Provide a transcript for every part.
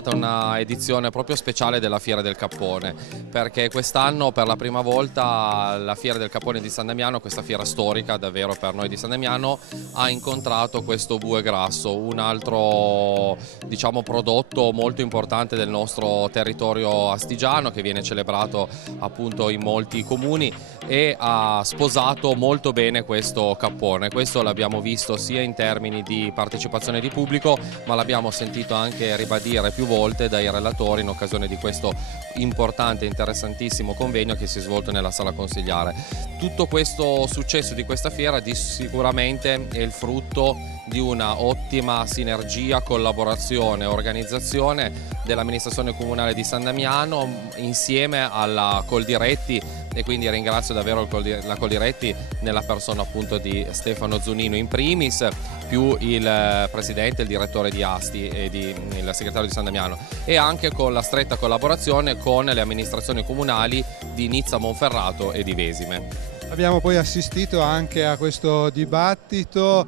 stata una edizione proprio speciale della Fiera del Cappone, perché quest'anno per la prima volta la Fiera del Cappone di San Damiano, questa fiera storica davvero per noi di San Damiano, ha incontrato questo bue grasso, un altro diciamo prodotto molto importante del nostro territorio astigiano, che viene celebrato appunto in molti comuni, e ha sposato molto bene questo cappone. Questo l'abbiamo visto sia in termini di partecipazione di pubblico, ma l'abbiamo sentito anche ribadire più volte dai relatori in occasione di questo importante e interessantissimo convegno che si è svolto nella sala consigliare. Tutto questo successo di questa fiera sicuramente è il frutto di una ottima sinergia, collaborazione, organizzazione dell'amministrazione comunale di San Damiano insieme alla Coldiretti, e quindi ringrazio davvero la Coldiretti nella persona appunto di Stefano Zunino in primis, più il presidente, il direttore di Asti e il segretario di San Damiano, e anche con la stretta collaborazione con le amministrazioni comunali di Nizza Monferrato e di Vesime. Abbiamo poi assistito anche a questo dibattito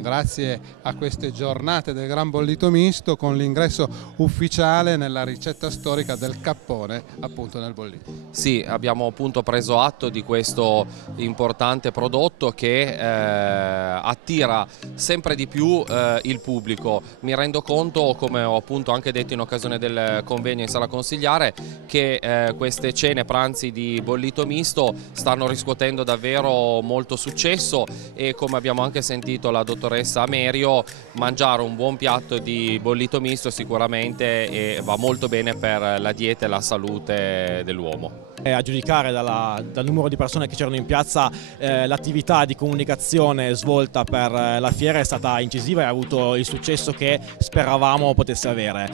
grazie a queste giornate del Gran Bollito Misto, con l'ingresso ufficiale nella ricetta storica del cappone appunto nel bollito. Sì, abbiamo appunto preso atto di questo importante prodotto che attira sempre di più il pubblico. Mi rendo conto, come ho appunto anche detto in occasione del convegno in sala consigliare, che queste cene pranzi di bollito misto stanno riscuotendo davvero molto successo, e come abbiamo anche sentito la dottoressa Amerio, mangiare un buon piatto di bollito misto sicuramente va molto bene per la dieta e la salute dell'uomo. A giudicare dal numero di persone che c'erano in piazza, l'attività di comunicazione svolta per la fiera è stata incisiva e ha avuto il successo che speravamo potesse avere.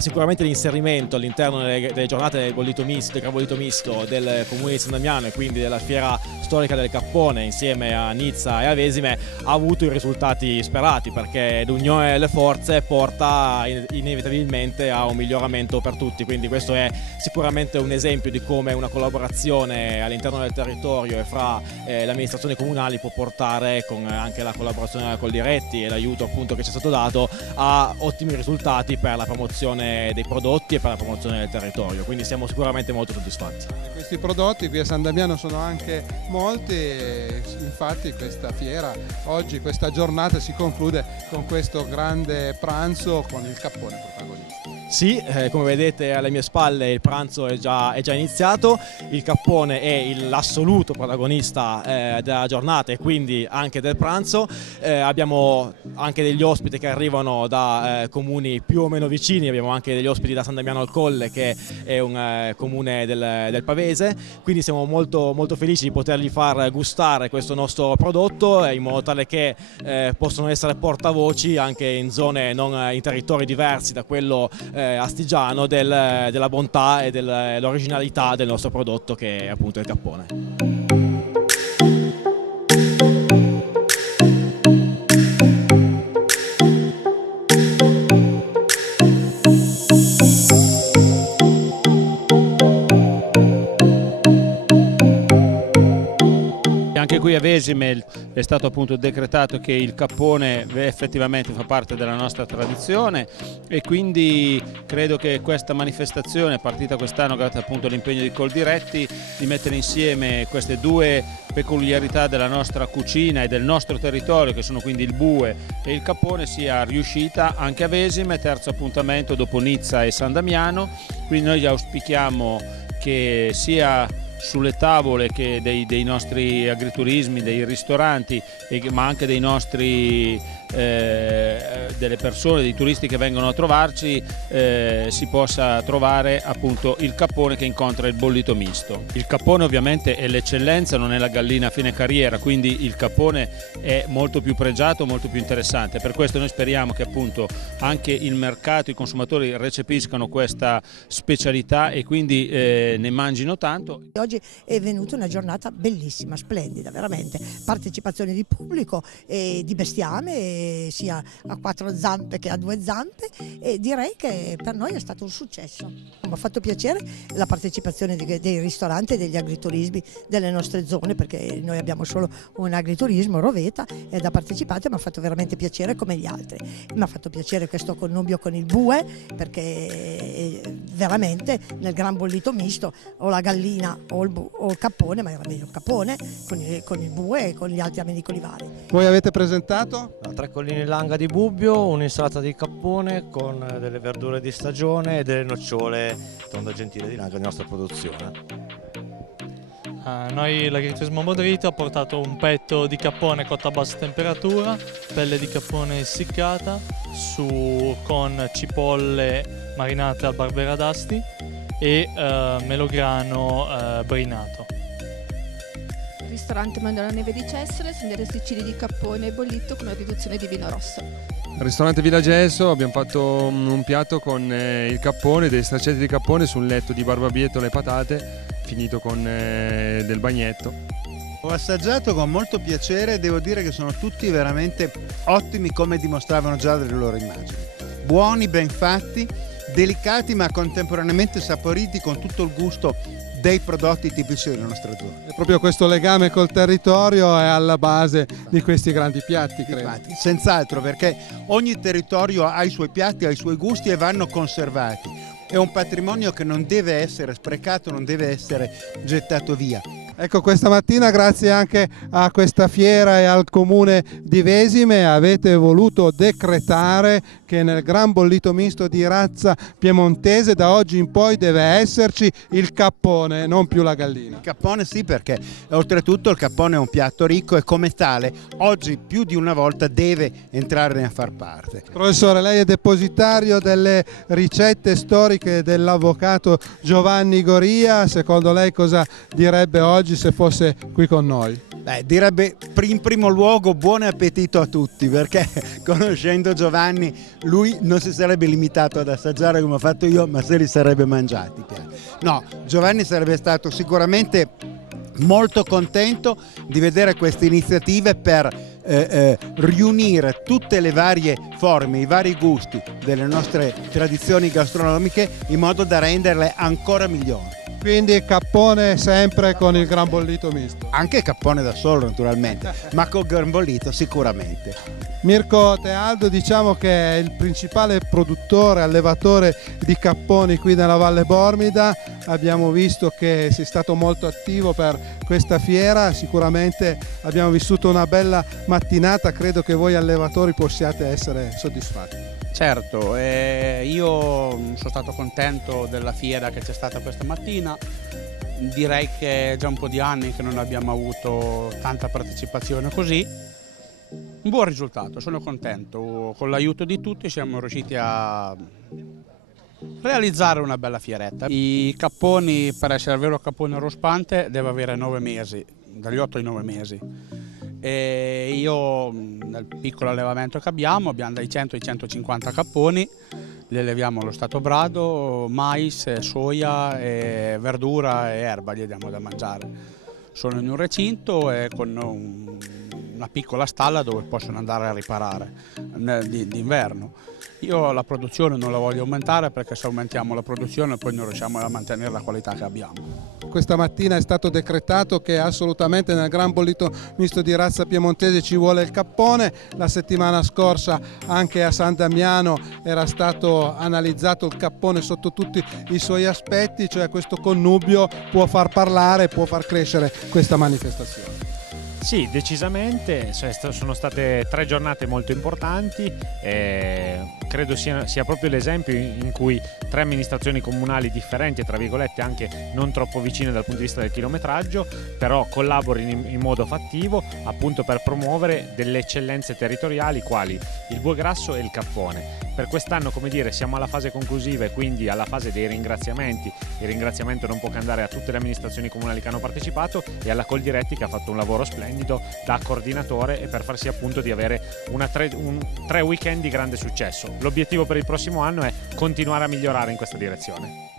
Sicuramente l'inserimento all'interno delle giornate del bollito misto, del Gran Bollito Misto del Comune di San Damiano, e quindi della fiera storica del Cappone insieme a Nizza e a Vesime, ha avuto i risultati sperati, perché l'unione delle forze porta inevitabilmente a un miglioramento per tutti. Quindi questo è sicuramente un esempio di come una collaborazione all'interno del territorio e fra le amministrazioni comunali può portare, con anche la collaborazione della Coldiretti e l'aiuto appunto che ci è stato dato, a ottimi risultati per la promozione dei prodotti e per la promozione del territorio. Quindi siamo sicuramente molto soddisfatti. Questi prodotti qui a San Damiano sono anche molti, e infatti questa fiera oggi, questa giornata si conclude con questo grande pranzo con il cappone protagonista. Sì, come vedete alle mie spalle il pranzo è già iniziato, il cappone è l'assoluto protagonista della giornata e quindi anche del pranzo. Abbiamo anche degli ospiti che arrivano da comuni più o meno vicini, abbiamo anche degli ospiti da San Damiano al Colle, che è un comune del Pavese, quindi siamo molto, molto felici di potergli far gustare questo nostro prodotto, in modo tale che possono essere portavoci anche in zone, in territori diversi da quello astigiano, della bontà e dell'originalità del nostro prodotto, che è appunto il cappone. Anche qui a Vesime è stato appunto decretato che il cappone effettivamente fa parte della nostra tradizione, e quindi credo che questa manifestazione, partita quest'anno grazie appunto all'impegno di Coldiretti, di mettere insieme queste due peculiarità della nostra cucina e del nostro territorio, che sono quindi il bue e il cappone, sia riuscita anche a Vesime, terzo appuntamento dopo Nizza e San Damiano. Quindi noi auspichiamo che sia sulle tavole che dei nostri agriturismi, dei ristoranti, ma anche dei nostri delle persone, dei turisti che vengono a trovarci, si possa trovare appunto il cappone che incontra il bollito misto. Il cappone ovviamente è l'eccellenza, non è la gallina a fine carriera, quindi il cappone è molto più pregiato, molto più interessante. Per questo noi speriamo che appunto anche il mercato, i consumatori recepiscano questa specialità e quindi ne mangino tanto. Oggi è venuta una giornata bellissima, splendida, veramente. Partecipazione di pubblico, di bestiame, che sia a 4 zampe che a 2 zampe, e direi che per noi è stato un successo. Mi ha fatto piacere la partecipazione dei ristoranti e degli agriturismi delle nostre zone, perché noi abbiamo solo un agriturismo, Roveta, ed ha partecipato e mi ha fatto veramente piacere come gli altri. Mi ha fatto piacere questo connubio con il bue, perché veramente nel gran bollito misto o la gallina o il cappone, ma era meglio il cappone, con il bue e con gli altri amenicoli vari. Voi avete presentato? 3 colline langa di bubbio, un'insalata di cappone con delle verdure di stagione e delle nocciole tonda gentile di langa di nostra produzione. Noi l'agriturismo Modrito ha portato un petto di cappone cotto a bassa temperatura, pelle di cappone essiccata, con cipolle marinate al barbera d'Asti e melograno brinato. Ristorante Mandorla Neve di Cessole, sendere sicili di cappone bollito con una riduzione di vino rosso. Al ristorante Villa Gesso abbiamo fatto un piatto con il cappone, dei straccetti di cappone su un letto di barbabietola e patate, finito con del bagnetto. Ho assaggiato con molto piacere, devo dire che sono tutti veramente ottimi come dimostravano già dalle loro immagini. Buoni, ben fatti, delicati ma contemporaneamente saporiti con tutto il gusto dei prodotti tipici della nostra zona. E proprio questo legame col territorio è alla base di questi grandi piatti, credo. Infatti, senz'altro, perché ogni territorio ha i suoi piatti, ha i suoi gusti e vanno conservati. È un patrimonio che non deve essere sprecato, non deve essere gettato via. Ecco, questa mattina, grazie anche a questa fiera e al comune di Vesime, avete voluto decretare che nel gran bollito misto di razza piemontese da oggi in poi deve esserci il cappone, non più la gallina. Il cappone sì, perché oltretutto il cappone è un piatto ricco e come tale oggi più di una volta deve entrare a far parte. Professore, lei è depositario delle ricette storiche dell'avvocato Giovanni Goria. Secondo lei cosa direbbe oggi se fosse qui con noi? Beh, direbbe in primo luogo buon appetito a tutti, perché conoscendo Giovanni lui non si sarebbe limitato ad assaggiare come ho fatto io, ma se li sarebbe mangiati. No, Giovanni sarebbe stato sicuramente molto contento di vedere queste iniziative per riunire tutte le varie forme, i vari gusti delle nostre tradizioni gastronomiche in modo da renderle ancora migliori. Quindi cappone sempre con il gran bollito misto. Anche cappone da solo naturalmente, ma col gran bollito sicuramente. Mirko Tealdo, diciamo che è il principale produttore, allevatore di capponi qui nella Valle Bormida. Abbiamo visto che sei stato molto attivo per questa fiera, sicuramente abbiamo vissuto una bella mattinata, credo che voi allevatori possiate essere soddisfatti. Certo, io sono stato contento della fiera che c'è stata questa mattina, direi che è già un po' di anni che non abbiamo avuto tanta partecipazione così, un buon risultato, sono contento, con l'aiuto di tutti siamo riusciti a realizzare una bella fieretta. I capponi, per essere il vero cappone rospante, deve avere 9 mesi, dagli 8 ai 9 mesi. E io nel piccolo allevamento che abbiamo dai 100 ai 150 capponi, li alleviamo allo stato brado, mais, soia, verdura e erba gli diamo da mangiare. Sono in un recinto e con una piccola stalla dove possono andare a riparare d'inverno. Io la produzione non la voglio aumentare, perché se aumentiamo la produzione poi non riusciamo a mantenere la qualità che abbiamo. Questa mattina è stato decretato che assolutamente nel gran bollito misto di razza piemontese ci vuole il cappone. La settimana scorsa anche a San Damiano era stato analizzato il cappone sotto tutti i suoi aspetti, cioè questo connubio può far parlare, può far crescere questa manifestazione. Sì, decisamente, sono state 3 giornate molto importanti, credo sia proprio l'esempio in cui 3 amministrazioni comunali differenti e tra virgolette anche non troppo vicine dal punto di vista del chilometraggio, però collaborino in modo fattivo appunto per promuovere delle eccellenze territoriali quali il bue grasso e il cappone. Per quest'anno, come dire, siamo alla fase conclusiva e quindi alla fase dei ringraziamenti. Il ringraziamento non può che andare a tutte le amministrazioni comunali che hanno partecipato e alla Coldiretti che ha fatto un lavoro splendido da coordinatore e per far sì appunto di avere 3 weekend di grande successo. L'obiettivo per il prossimo anno è continuare a migliorare in questa direzione.